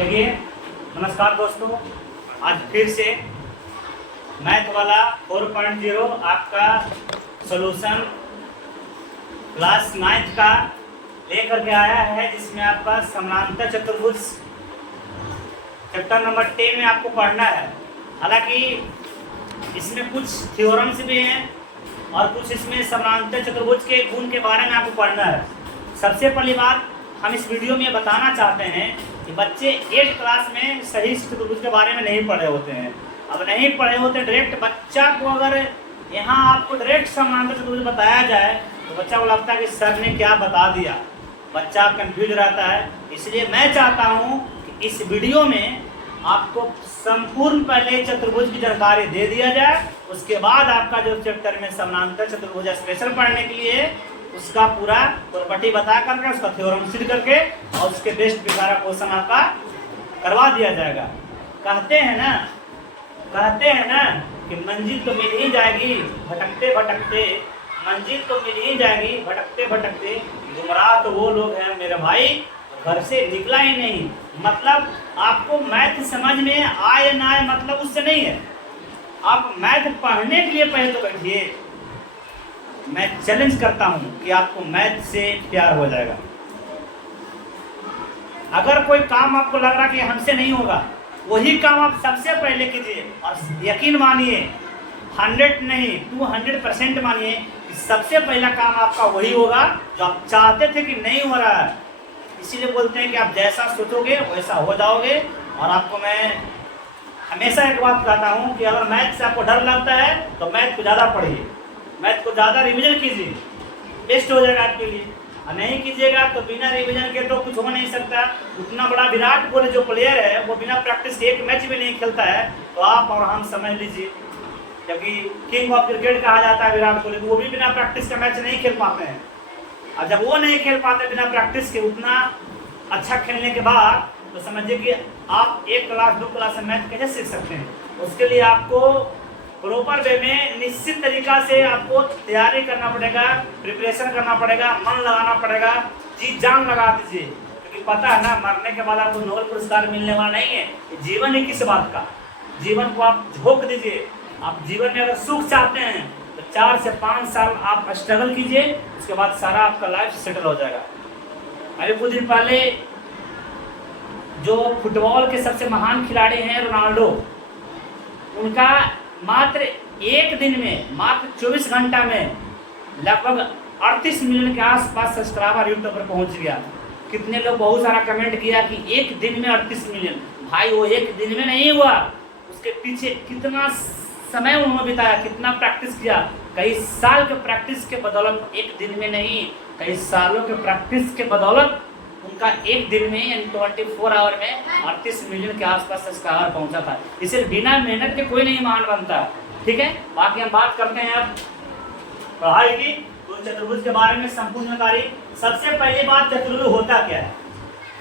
देखिए, नमस्कार दोस्तों। आज फिर से मैथ वाला 4.0 आपका सॉल्यूशन क्लास 9 का लेकर के आया है, जिसमें आपका समानांतर चतुर्भुज चैप्टर नंबर 10 में आपको पढ़ना है। हालांकि इसमें कुछ थ्योरम्स भी हैं और कुछ इसमें समानांतर चतुर्भुज के गुण के बारे में आपको पढ़ना है। सबसे पहली बात हम इस वीडियो में बताना चाहते हैं कि बच्चे 8th क्लास में सही चतुर्भुज के बारे में नहीं पढ़े होते हैं। अब नहीं पढ़े होते, डायरेक्ट बच्चा को अगर यहाँ आपको डायरेक्ट समानांतर चतुर्भुज बताया जाए तो बच्चा को लगता है कि सर ने क्या बता दिया, बच्चा कंफ्यूज रहता है। इसलिए मैं चाहता हूँ कि इस वीडियो में आपको संपूर्ण पहले चतुर्भुज की जानकारी दे दिया जाए, उसके बाद आपका जो चैप्टर में समानांतर चतुर्भुज स्पेशल पढ़ने के लिए उसका पूरा प्रॉपर्टी बता करके, उसका थ्योरम सिद्ध करके और उसके बेस्ट प्रिपेयर क्वेश्चन आपका करवा दिया जाएगा। कहते हैं ना कि मंजिल तो मिल ही जाएगी भटकते भटकते, मंजिल तो मिल ही जाएगी भटकते भटकते, गुमराह तो वो लोग हैं मेरे भाई घर से निकला ही नहीं। मतलब आपको मैथ समझ में आए ना आए मतलब उससे नहीं है। आप मैथ पढ़ने के लिए पहले तो बैठिए। मैं चैलेंज करता हूं कि आपको मैथ से प्यार हो जाएगा। अगर कोई काम आपको लग रहा कि हमसे नहीं होगा, वही काम आप सबसे पहले कीजिए और यकीन मानिए 100 नहीं 200% मानिए कि सबसे पहला काम आपका वही होगा जो आप चाहते थे कि नहीं हो रहा है। इसीलिए बोलते हैं कि आप जैसा सोचोगे वैसा हो जाओगे। और आपको मैं हमेशा एक बात कहता हूँ कि अगर मैथ से आपको डर लगता है तो मैथ को ज़्यादा पढ़िए, मैथ को ज़्यादा रिवीजन कीजिए, बेस्ट हो जाएगा आपके लिए। और नहीं कीजिएगा तो बिना रिवीजन के तो कुछ हो नहीं सकता। उतना बड़ा विराट कोहली जो प्लेयर है वो बिना प्रैक्टिस के एक मैच भी नहीं खेलता है, तो आप और हम समझ लीजिए। क्योंकि किंग ऑफ क्रिकेट कहा जाता है विराट कोहली, वो भी बिना प्रैक्टिस के मैच नहीं खेल पाते हैं। और जब वो नहीं खेल पाते बिना प्रैक्टिस के उतना अच्छा खेलने के बाद, तो समझिए कि आप 1 क्लास 2 क्लास से मैथ कैसे सीख सकते हैं। उसके लिए आपको प्रॉपर वे में निश्चित तरीका से आपको तैयारी करना पड़ेगा, प्रिपरेशन करना पड़ेगा, मन लगाना पड़ेगा, जी जान लगा दीजिए। क्योंकि पता है ना, मरने के बाद आपको नोबेल पुरस्कार मिलने वाला नहीं है। जीवन ही किस बात का, जीवन को आप झोंक दीजिए। आप जीवन में अगर सुख चाहते हैं तो 4 से 5 साल आप स्ट्रगल कीजिए, उसके बाद सारा आपका लाइफ सेटल हो जाएगा। अभी कुछ दिन पहले जो फुटबॉल के सबसे महान खिलाड़ी हैं रोनाल्डो, उनका मात्र एक दिन में, मात्र 24 घंटा में लगभग 38 मिलियन के आसपास सब्सक्राइबर यूट्यूब पर पहुंच गया। कितने लोग बहुत सारा कमेंट किया कि एक दिन में 38 मिलियन। भाई वो एक दिन में नहीं हुआ, उसके पीछे कितना समय उन्होंने बिताया, कितना प्रैक्टिस किया। कई साल के प्रैक्टिस के बदौलत, एक दिन में नहीं, कई सालों के प्रैक्टिस के बदौलत उनका एक दिन में यानी 24 आवर में 38 मिलियन के आसपास सब्सक्राइबर पहुंचा था। इसे बिना मेहनत के कोई नहीं महान बनता। ठीक है, बाकी हम बात करते हैं अब पढ़ाई की। तो चतुर्भुज के बारे में संपूर्ण जानकारी। सबसे पहली बात, चतुर्भुज होता क्या है।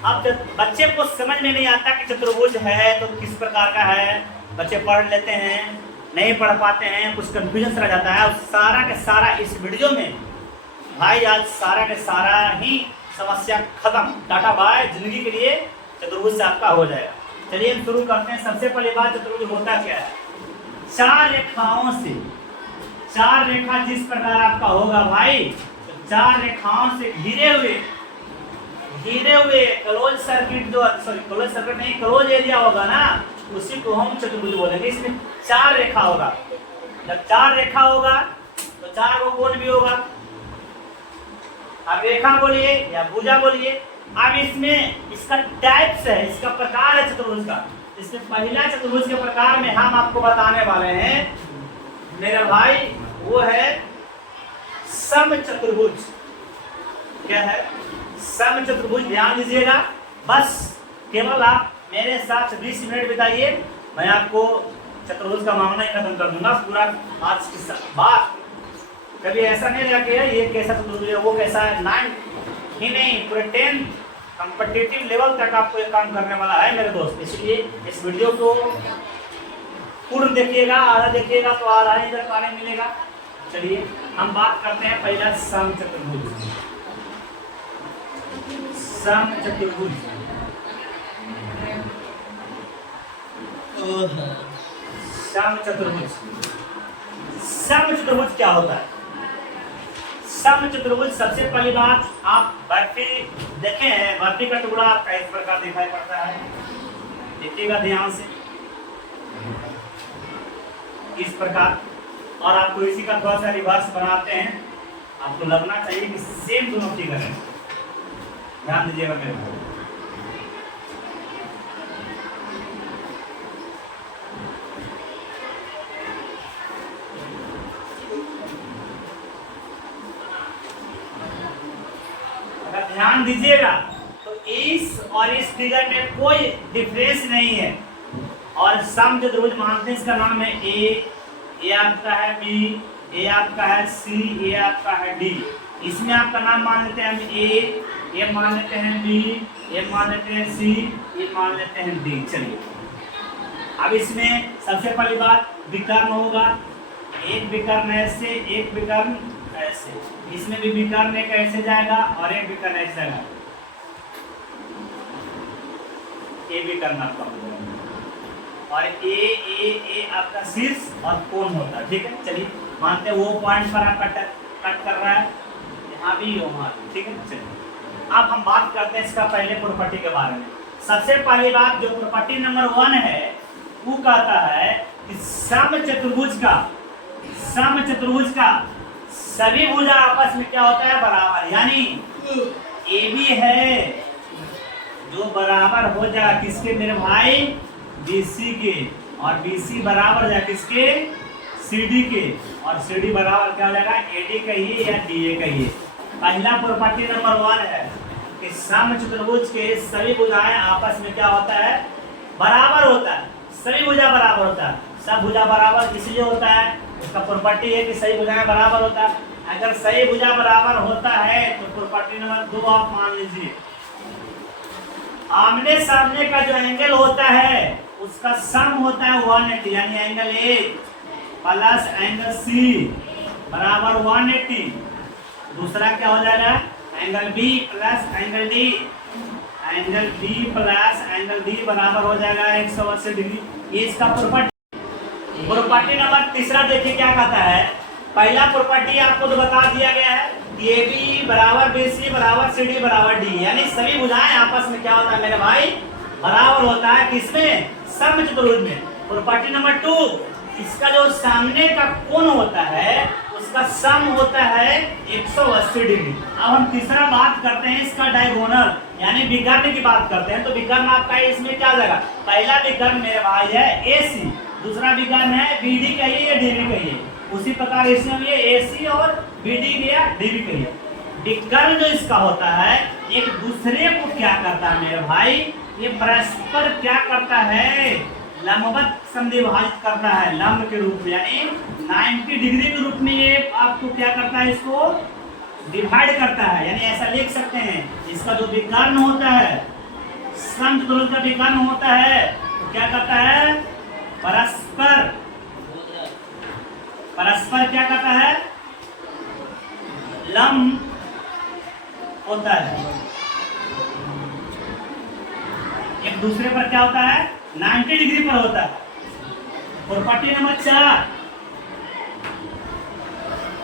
अब बच्चे को समझ में नहीं आता कि चतुर्भुज है तो किस प्रकार का है। बच्चे पढ़ लेते हैं, नहीं पढ़ पाते हैं, कुछ कंफ्यूजन रह जाता है। और सारा के सारा इस वीडियो में भाई आज सारा के सारा ही समस्या खत्म, टाटा बाय, जिंदगी के लिए चतुर्भुज से आपका हो जाएगा। चलिए हम शुरू करते हैं। सबसे पहली बात, चतुर्भुज होता क्या है। 4 रेखाओं से, 4 रेखा जिस प्रकार आपका होगा भाई, तो 4 रेखाओं से घिरे हुए क्लोज सर्किट, जो सॉरी क्लोज सर्किट नहीं, क्लोज एरिया होगा ना, उसी को हम चतुर्भुज बोलेंगे। इसमें 4 रेखा होगा। जब 4 रेखा होगा तो 4 को कोण भी होगा। अब रेखा बोलिए या भुजा बोलिए। अब इसमें इसका टाइप्स है, इसका प्रकार है चतुर्भुज का। इसमें पहला चतुर्भुज के प्रकार में हम आपको बताने वाले हैं मेरे भाई, वो है समचतुर्भुज। क्या है? समचतुर्भुज। ध्यान दीजिएगा, बस केवल आप मेरे साथ 20 मिनट बिताइए, मैं आपको चतुर्भुज का मामला ही खत्म कर दूंगा पूरा। आज की बात कभी ऐसा नहीं रहा कि ये कैसा चतुर्भुज है, वो कैसा है, 9 ही नहीं पूरे 10 कॉम्पिटिटिव लेवल तक आपको एक काम करने वाला है मेरे दोस्त। इसलिए इस वीडियो को पूर्ण देखिएगा, आधा देखिएगा तो आधा ही इधर पाने मिलेगा। चलिए हम बात करते हैं पहला समचतुर्भुज। समचतुर्भुज समचतुर्भुज। समचतुर्भुज क्या होता है? समचतुर्भुज सबसे पहली बात, आप बर्फी देखे हैं, बर्फी का टुकड़ा आपका इस प्रकार दिखाई पड़ता है, देखिएगा ध्यान से, इस प्रकार। और आपको इसी का थोड़ा सा रिवर्स बनाते हैं, आपको लगना चाहिए कि सेम दोनों फिगर है। ध्यान दीजिएगा मेरे को। अगर ध्यान दीजिएगा तो इस और इस फिगर में कोई डिफरेंस नहीं है। और समचतुर्भुज मानते हैं, इसका नाम है ए आपका है बी, ए आपका है सी, ए आपका है डी। इसमें आपका नाम मान लेते हैं हम ए मान लेते हैं बी, ए मान लेते हैं सी, ए मान लेते हैं डी। चलिए अब इसमें सबसे पहली बात विकर्ण होगा, एक विकर्ण ऐसे, एक विकर्ण ऐसे। इसमें भी विकर्ण एक ऐसे जाएगा और एक विकर्ण ऐसे जाएगा, ये विकर्ण आपका हो जाएगा। और ए आपका शीर्ष और कोण होता है, ठीक है। चलिए मानते हैं वो पॉइंट पर आपका कट कर रहा है, यहाँ भी वहाँ भी, ठीक है। चलिए अब हम बात करते हैं इसका पहले प्रॉपर्टी के बारे में। सबसे पहली बात जो प्रॉपर्टी नंबर 1 है वो कहता है कि समचतुर्भुज का सभी भुजा आपस में क्या होता है? बराबर। यानी ए बी है जो बराबर हो जाएगा किसके मेरे भाई? BC के, और BC बराबर हो जाएगा किसके? CD के, और CD बराबर क्या हो जाएगा? AD कहिए या DA कहिए। पहला प्रॉपर्टी नंबर 1 है कि समचतुर्भुज के सभी भुजाएं आपस में क्या होता है? बराबर होता है। सभी भुजा बराबर होता है। सब भुजा बराबर इसलिए होता है, उसका प्रॉपर्टी है कि सही भुजाएं बराबर होता है। अगर सही भुजा बराबर होता है तो प्रॉपर्टी नंबर 2 आप मान लीजिए, आमने सामने का जो एंगल होता है उसका सम होता है 180, यानी angle A plus angle C बराबर 180। दूसरा क्या हो जाएगा? Angle B plus angle D, angle B plus angle D बराबर हो जाएगा 180 डिग्री। ये इसका प्रॉपर्टी नंबर तीसरा देखिए क्या कहता है। पहला प्रॉपर्टी आपको तो बता दिया गया है कि ए बी बराबर बी सी बराबर सी डी बराबर डी, यानी सभी भुजाएं आपस में क्या होता है मेरे भाई? बराबर होता है। किसमें? समचतुर्भुज में। प्रॉपर्टी नंबर 2, इसका जो सामने का कोण होता है उसका सम होता है 180 डिग्री। अब हम तीसरा बात करते हैं इसका डायगोनल, यानी विकर्ण की बात करते हैं। तो विकर्ण आपका इसमें क्या जाएगा? पहला विकर्ण मेरे भाई है AC, दूसरा विकर्ण है BD कहिए या DB कहिए। उसी प्रकार इसमें भी AC और BD या DB कहिए। विकर्ण जो इसका होता है एक दूसरे को क्या करता है मेरे भाई? ये परस्पर क्या करता है? लंबवत समद्विभाजित करता है, लंब के रूप में, यानी 90 डिग्री के रूप में ये आपको क्या करता है? इसको डिवाइड करता है। यानी ऐसा लिख सकते हैं, इसका जो विकर्ण होता है, समचतुर्भुज का विकर्ण होता है तो क्या करता है? परस्पर क्या करता है? लंब होता है, एक दूसरे पर क्या होता है? 90 डिग्री पर होता है। प्रॉपर्टी नंबर 4,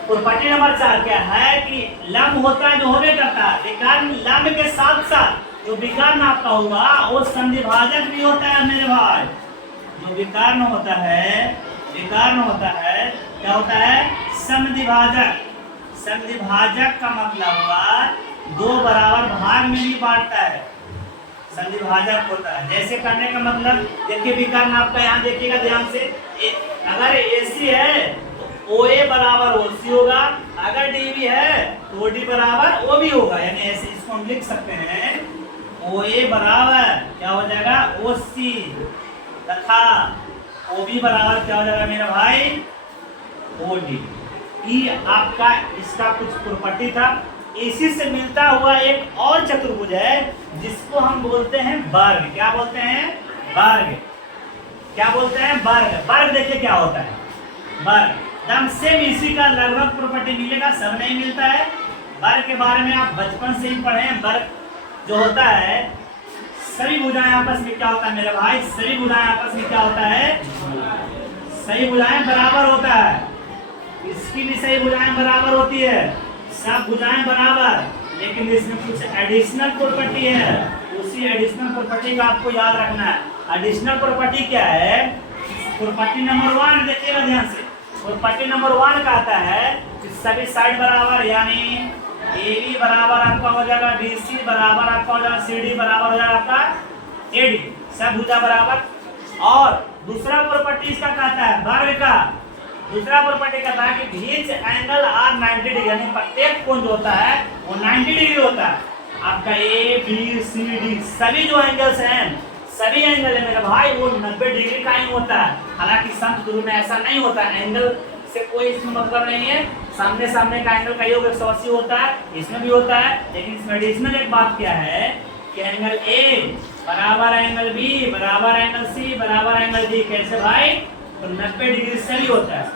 प्रॉपर्टी नंबर 4 क्या है कि लंब होता है जो होने करता है, विकर्ण लंब के साथ साथ जो विकर्ण आपका होगा वो समद्विभाजक भी होता है मेरे भाई। जो विकर्ण होता है क्या होता है? समद्विभाजक। समद्विभाजक का मतलब हुआ दो बराबर भाग में भी बांटता है, समद्विभाजक होता है। जैसे करने का मतलब देखिए, विकर्ण आपका यहाँ देखिएगा ध्यान से, अगर AC है तो OA बराबर OC होगा, अगर DB है तो OD बराबर OB होगा। यानी ऐसे इसको हम लिख सकते हैं, OA बराबर क्या हो जाएगा? OC, तथा OB बराबर क्या हो जाएगा मेरा भाई? OD। ये आपका इसका कुछ प्रॉपर्टी था। इसी से मिलता हुआ एक और चतुर्भुज है जिसको हम बोलते हैं वर्ग। क्या बोलते हैं? वर्ग। क्या बोलते हैं? वर्ग। वर्ग देखिए क्या होता है वर्ग। एकदम सेम इसी का लगभग प्रॉपर्टी मिलेगा, सब नहीं मिलता है। वर्ग के बारे में आप बचपन से ही पढ़े हैं। वर्ग जो होता है सभी भुजाएं आपस में क्या होता है मेरे भाई, सभी भुजाएं आपस में क्या होता है, सही भुजाएं बराबर होता है। इसकी भी सही भुजाएं बराबर होती है, सब भुजाएं बराबर, लेकिन इसमें कुछ एडिशनल प्रॉपर्टी है। उसी एडिशनल प्रॉपर्टी का आपको याद रखना है। एडिशनल प्रॉपर्टी क्या है, प्रॉपर्टी नंबर 1 देखिएगा ध्यान से। प्रॉपर्टी नंबर 1 कहता है कि सभी साइड बराबर, यानी AB बराबर आपका हो जाएगा BC बराबर आपका हो जाएगा CD बराबर हो जाएगा आपका AD, सब भुजा बराबर। और दूसरा प्रॉपर्टी इसका कहता है वर्ग का, दूसरा प्रॉपर्टी कहता है कि ईच एंगल आर 90 डिग्री, यानी प्रत्येक कोण जो होता है वो 90 डिग्री होता है। आपका ABCD सभी जो एंगल्स हैं, सभी एंगल है मेरे भाई वो 90 डिग्री का ही होता है। हालांकि समचतुर्भुज में ऐसा नहीं होता है, एंगल से कोई इसमें मतलब नहीं है। सामने सामने का एंगल का योग 180 होता है, इसमें भी होता है, लेकिन इसमें एडिशनल एक बात क्या है कि एंगल A बराबर एंगल B बराबर एंगल C बराबर एंगल D, कैसे भाई, तो 90 डिग्री से ही होता है।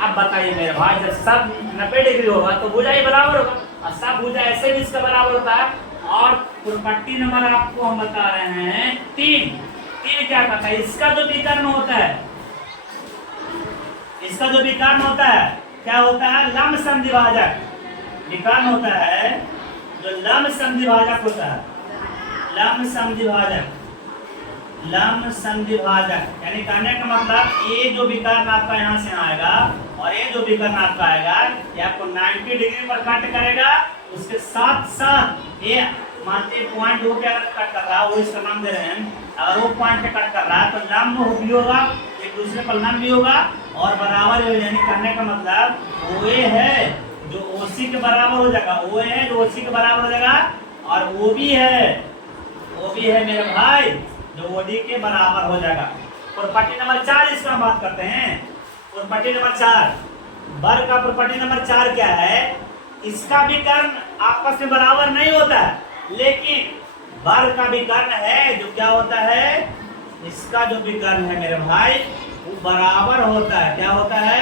अब बताइए मेरे भाई, जब सब 90 डिग्री होगा तो भुजा ही बराबर होगा, और सब भुजा ऐसे भी इसका बराबर होता है। और प्रॉपर्टी नंबर आपको हम बता रहे हैं 3 क्या कहता है, इसका जो विकर्ण होता है, इसका जो विकर्ण होता है क्या होता है, लंब समद्विभाजक। विकर्ण होता है जो लंब समद्विभाजक होता है, लंब समद्विभाजक, लंब समद्विभाजक, यानी कहने का मतलब ये जो विकर्ण आपका यहाँ से आएगा और ये जो विकर्ण आपका आएगा ये आपको 90 डिग्री पर कट करेगा। उसके साथ साथ ये मानते पॉइंट हो के अगर कट कर रहा है, वो इसका नाम दे रहे हैं, अगर वो पॉइंट पे कट कर रहा है तो लंब भी होगा, एक दूसरे पर लंब भी होगा और बराबर हो, यानी कहने का मतलब OA है जो OC के बराबर हो जाएगा, OA है जो OC के बराबर हो जाएगा, और OB है मेरे भाई जो OD के बराबर हो जाएगा। प्रॉपर्टी नंबर 4 इसका हम बात करते हैं। प्रॉपर्टी नंबर 4, वर्ग का प्रॉपर्टी नंबर 4 क्या है, इसका विकर्ण आपस में बराबर नहीं होता है, लेकिन वर्ग का विकर्ण है जो क्या होता है, इसका जो विकर्ण है मेरे भाई वो बराबर होता है। क्या होता है,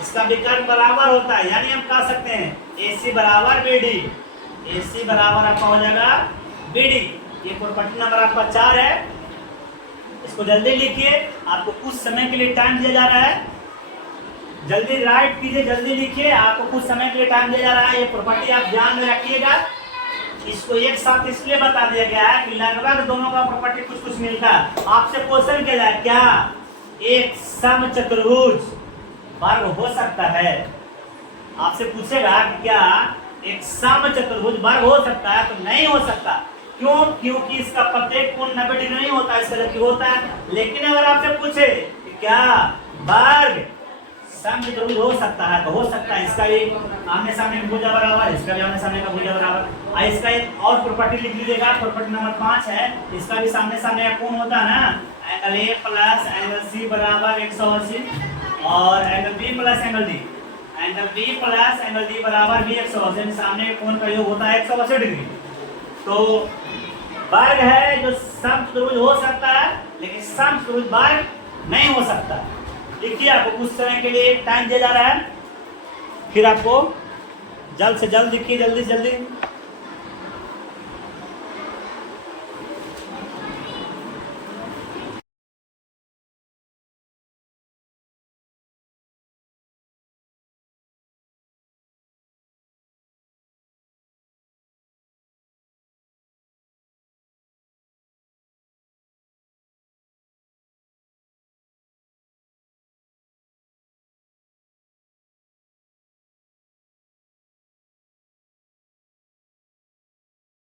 इसका विकर्ण बराबर होता है, यानी हम कह सकते हैं AC बराबर BD, AC बराबर आपका हो जाएगा BD। ये प्रॉपर्टी नंबर आपका 4 है, इसको जल्दी लिखिए, आपको कुछ समय के लिए टाइम दिया जा रहा है, जल्दी राइट कीजिए, जल्दी लिखिए, आपको कुछ समय के लिए टाइम दिया जा रहा है। ये प्रॉपर्टी आप ध्यान में रखिएगा, इसको एक साथ इसलिए बता दिया गया है कि लगभग दोनों का प्रॉपर्टी कुछ कुछ मिलता है। आपसे क्वेश्चन किया जाए क्या एक समचतुर्भुज वर्ग हो सकता है, आपसे पूछेगा कि क्या एक समचतुर्भुज वर्ग हो सकता है, तो नहीं हो सकता। क्यों, क्योंकि इसका प्रत्येक कोण 90 डिग्री नहीं होता है, इसका होता है। लेकिन अगर आपसे पूछे कि क्या वर्ग समचतुर्भुज हो सकता है, तो हो सकता है। इसका भी आमने सामने का भुजा बराबर, इसका भी आमने सामने का भुजा बराबर। और इसका एक और प्रॉपर्टी लिख लीजिएगा, प्रॉपर्टी नंबर 5 है, इसका भी सामने सामने का कोण होता है ना, angle A plus angle C बराबर 180 और angle B plus angle D, angle B plus angle D बराबर भी 180, सामने के कोण का योग होता है 180 डिग्री। तो वर्ग है जो समचतुर्भुज हो सकता है, लेकिन समचतुर्भुज वर्ग नहीं हो सकता। देखिए आपको कुछ समय के लिए टाइम दिया जा रहा है, फिर आपको जल्द से जल्द लिखिए, जल्दी से जल्दी।